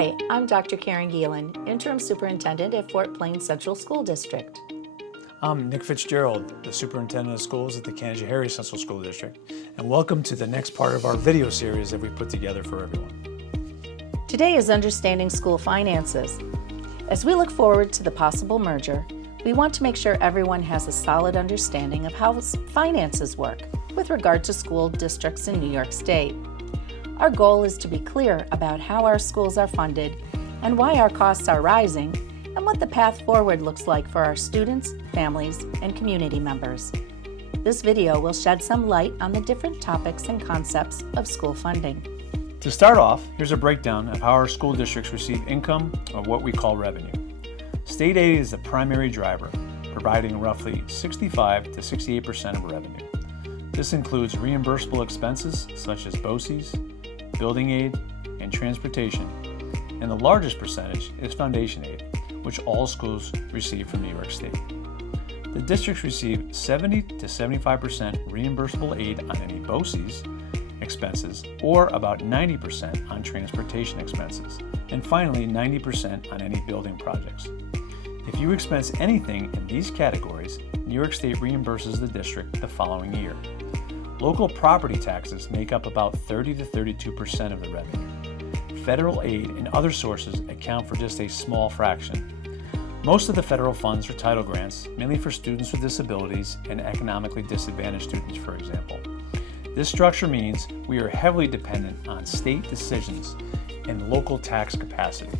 Hi, I'm Dr. Karen Gielen, Interim Superintendent at Fort Plains Central School District. I'm Nick Fitzgerald, the Superintendent of Schools at the Canajoharie Central School District, and welcome to the next part of our video series that we put together for everyone. Today is Understanding School Finances. As we look forward to the possible merger, we want to make sure everyone has a solid understanding of how finances work with regard to school districts in New York State. Our goal is to be clear about how our schools are funded and why our costs are rising, and what the path forward looks like for our students, families, and community members. This video will shed some light on the different topics and concepts of school funding. To start off, here's a breakdown of how our school districts receive income, or what we call revenue. State aid is the primary driver, providing roughly 65 to 68% of revenue. This includes reimbursable expenses such as BOCES, building aid, and transportation, and the largest percentage is foundation aid, which all schools receive from New York State. The districts receive 70 to 75% reimbursable aid on any BOCES expenses, or about 90% on transportation expenses, and finally 90% on any building projects. If you expense anything in these categories, New York State reimburses the district the following year. Local property taxes make up about 30 to 32% of the revenue. Federal aid and other sources account for just a small fraction. Most of the federal funds are title grants, mainly for students with disabilities and economically disadvantaged students, for example. This structure means we are heavily dependent on state decisions and local tax capacity.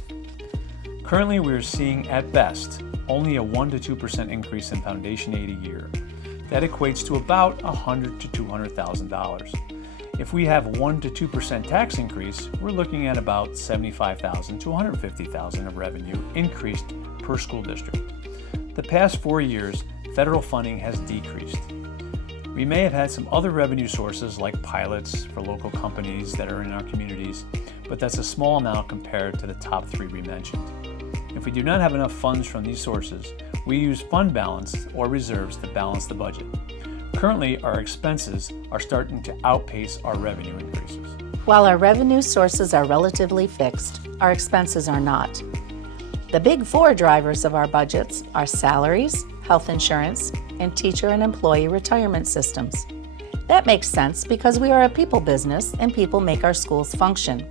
Currently, we are seeing, at best, only a 1 to 2% increase in foundation aid a year. That equates to about $100,000 to $200,000. If we have 1 to 2% tax increase, we're looking at about $75,000 to $150,000 of revenue increased per school district. The past 4 years, federal funding has decreased. We may have had some other revenue sources like pilots for local companies that are in our communities, but that's a small amount compared to the top three we mentioned. If we do not have enough funds from these sources, we use fund balance or reserves to balance the budget. Currently, our expenses are starting to outpace our revenue increases. While our revenue sources are relatively fixed, our expenses are not. The big four drivers of our budgets are salaries, health insurance, and teacher and employee retirement systems. That makes sense because we are a people business and people make our schools function.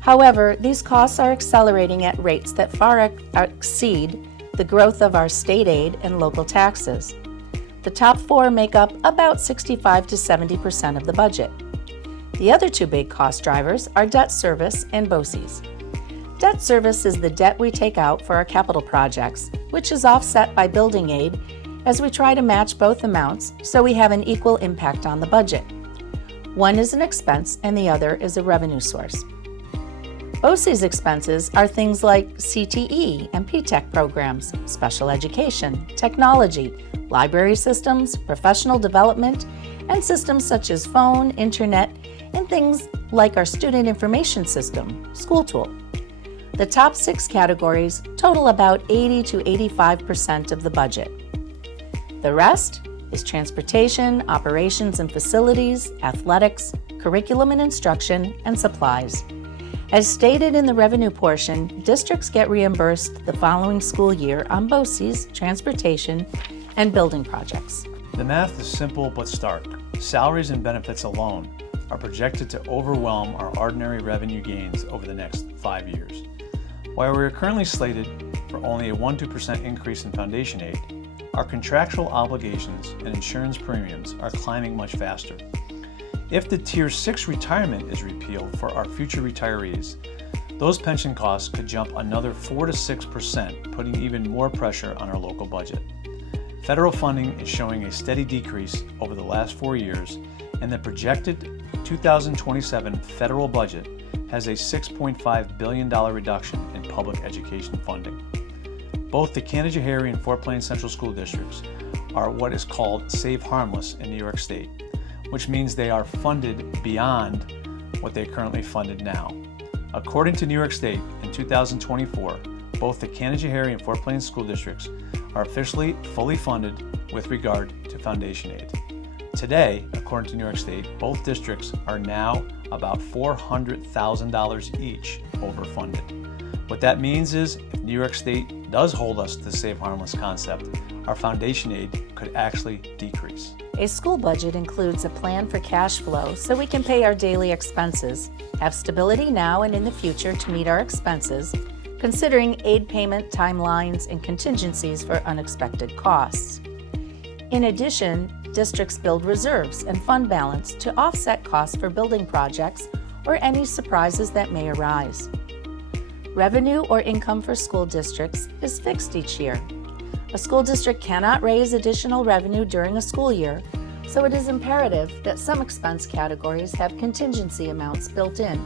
However, these costs are accelerating at rates that far exceed the growth of our state aid and local taxes. The top four make up about 65 to 70% of the budget. The other two big cost drivers are debt service and BOCES. Debt service is the debt we take out for our capital projects, which is offset by building aid as we try to match both amounts so we have an equal impact on the budget. One is an expense and the other is a revenue source. BOCES expenses are things like CTE and P-TECH programs, special education, technology, library systems, professional development, and systems such as phone, internet, and things like our student information system, School Tool. The top six categories total about 80 to 85% of the budget. The rest is transportation, operations and facilities, athletics, curriculum and instruction, and supplies. As stated in the revenue portion, districts get reimbursed the following school year on BOCES, transportation, and building projects. The math is simple but stark. Salaries and benefits alone are projected to overwhelm our ordinary revenue gains over the next 5 years. While we are currently slated for only a 1-2% increase in foundation aid, our contractual obligations and insurance premiums are climbing much faster. If the Tier 6 retirement is repealed for our future retirees, those pension costs could jump another 4 to 6%, putting even more pressure on our local budget. Federal funding is showing a steady decrease over the last 4 years, and the projected 2027 federal budget has a $6.5 billion reduction in public education funding. Both the Canajoharie and Fort Plains Central School Districts are what is called Save Harmless in New York State, which means they are funded beyond what they currently funded now. According to New York State, in 2024, both the Canajoharie and Fort Plains School Districts are officially fully funded with regard to foundation aid. Today, according to New York State, both districts are now about $400,000 each overfunded. What that means is if New York State does hold us to the Save Harmless concept, our foundation aid could actually decrease. A school budget includes a plan for cash flow so we can pay our daily expenses, have stability now and in the future to meet our expenses, considering aid payment timelines and contingencies for unexpected costs. In addition, districts build reserves and fund balance to offset costs for building projects or any surprises that may arise. Revenue or income for school districts is fixed each year. A school district cannot raise additional revenue during a school year, so it is imperative that some expense categories have contingency amounts built in.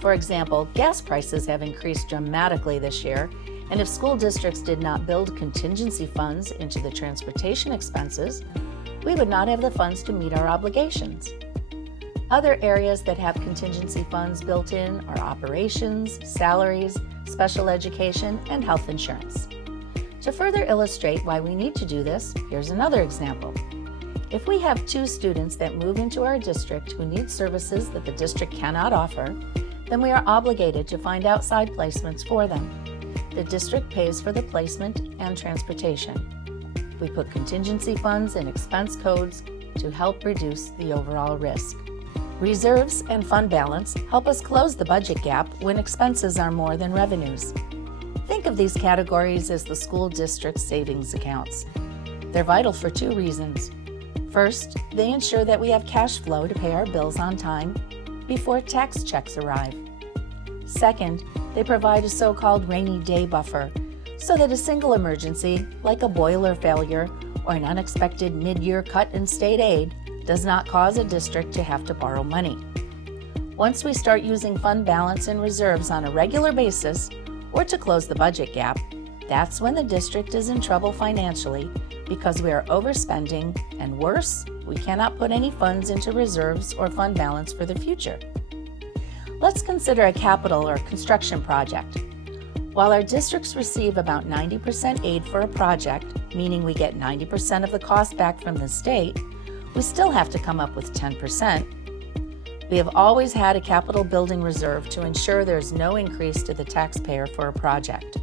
For example, gas prices have increased dramatically this year, and if school districts did not build contingency funds into the transportation expenses, we would not have the funds to meet our obligations. Other areas that have contingency funds built in are operations, salaries, special education, and health insurance. To further illustrate why we need to do this, here's another example. If we have 2 students that move into our district who need services that the district cannot offer, then we are obligated to find outside placements for them. The district pays for the placement and transportation. We put contingency funds in expense codes to help reduce the overall risk. Reserves and fund balance help us close the budget gap when expenses are more than revenues. Think of these categories as the school district's savings accounts. They're vital for 2 reasons. First, they ensure that we have cash flow to pay our bills on time before tax checks arrive. Second, they provide a so-called rainy day buffer so that a single emergency, like a boiler failure or an unexpected mid-year cut in state aid, does not cause a district to have to borrow money. Once we start using fund balance and reserves on a regular basis, or to close the budget gap, that's when the district is in trouble financially because we are overspending, and worse, we cannot put any funds into reserves or fund balance for the future. Let's consider a capital or construction project. While our districts receive about 90% aid for a project, meaning we get 90% of the cost back from the state, we still have to come up with 10%. We have always had a capital building reserve to ensure there is no increase to the taxpayer for a project.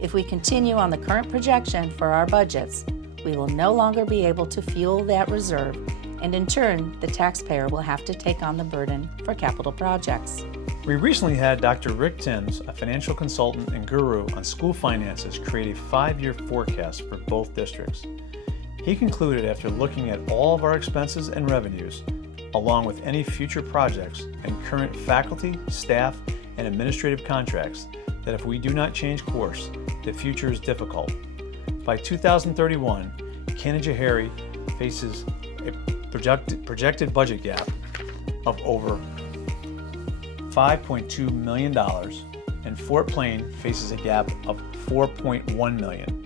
If we continue on the current projection for our budgets, we will no longer be able to fuel that reserve, and in turn, the taxpayer will have to take on the burden for capital projects. We recently had Dr. Rick Timms, a financial consultant and guru on school finances, create a 5-year forecast for both districts. He concluded after looking at all of our expenses and revenues, along with any future projects and current faculty, staff, and administrative contracts, that if we do not change course, the future is difficult. By 2031, Canajoharie faces a projected budget gap of over $5.2 million, and Fort Plain faces a gap of $4.1 million.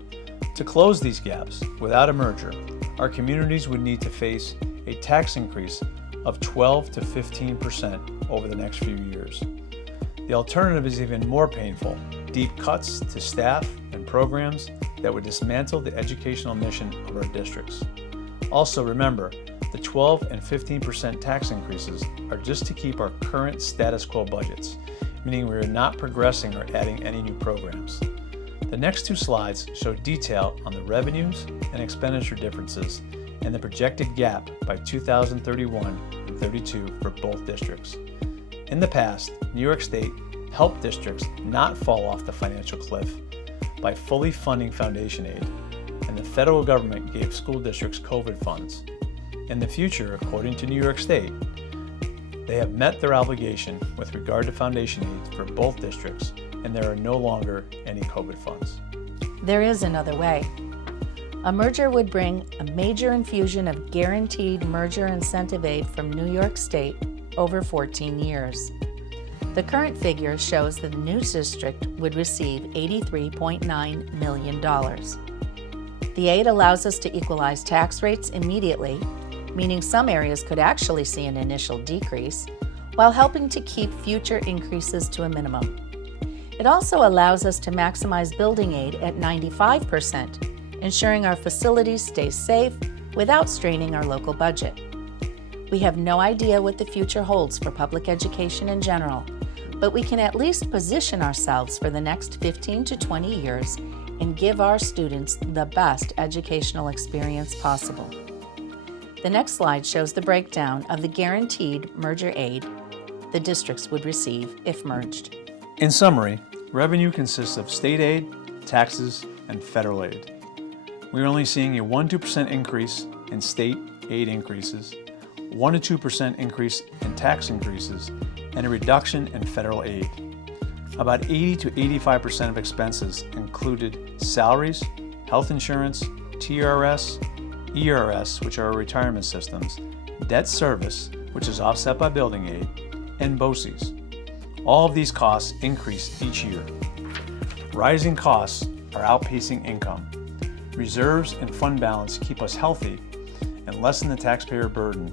To close these gaps without a merger, our communities would need to face a tax increase of 12 to 15% over the next few years. The alternative is even more painful: deep cuts to staff and programs that would dismantle the educational mission of our districts. Also remember, the 12 and 15% tax increases are just to keep our current status quo budgets, meaning we are not progressing or adding any new programs. The next 2 slides show detail on the revenues and expenditure differences and the projected gap by 2031 and 32 for both districts. In the past, New York State helped districts not fall off the financial cliff by fully funding foundation aid, and the federal government gave school districts COVID funds. In the future, according to New York State, they have met their obligation with regard to foundation aid for both districts, and there are no longer any COVID funds. There is another way. A merger would bring a major infusion of guaranteed merger incentive aid from New York State over 14 years. The current figure shows that the new district would receive $83.9 million. The aid allows us to equalize tax rates immediately, meaning some areas could actually see an initial decrease, while helping to keep future increases to a minimum. It also allows us to maximize building aid at 95%, ensuring our facilities stay safe without straining our local budget. We have no idea what the future holds for public education in general, but we can at least position ourselves for the next 15 to 20 years and give our students the best educational experience possible. The next slide shows the breakdown of the guaranteed merger aid the districts would receive if merged. In summary, revenue consists of state aid, taxes, and federal aid. We are only seeing a 1-2% increase in state aid increases, 1-2% increase in tax increases, and a reduction in federal aid. About 80 to 85% of expenses included salaries, health insurance, TRS, ERS, which are retirement systems, debt service, which is offset by building aid, and BOCES. All of these costs increase each year. Rising costs are outpacing income. Reserves and fund balance keep us healthy and lessen the taxpayer burden.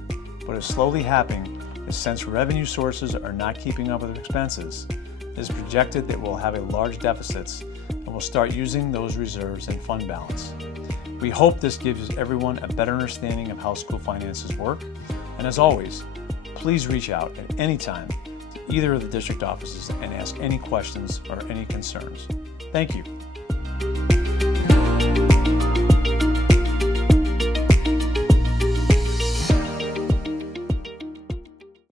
What is slowly happening is since revenue sources are not keeping up with expenses, it is projected that we'll have a large deficits and we'll start using those reserves and fund balance. We hope this gives everyone a better understanding of how school finances work, and as always, please reach out at any time to either of the district offices and ask any questions or any concerns. Thank you.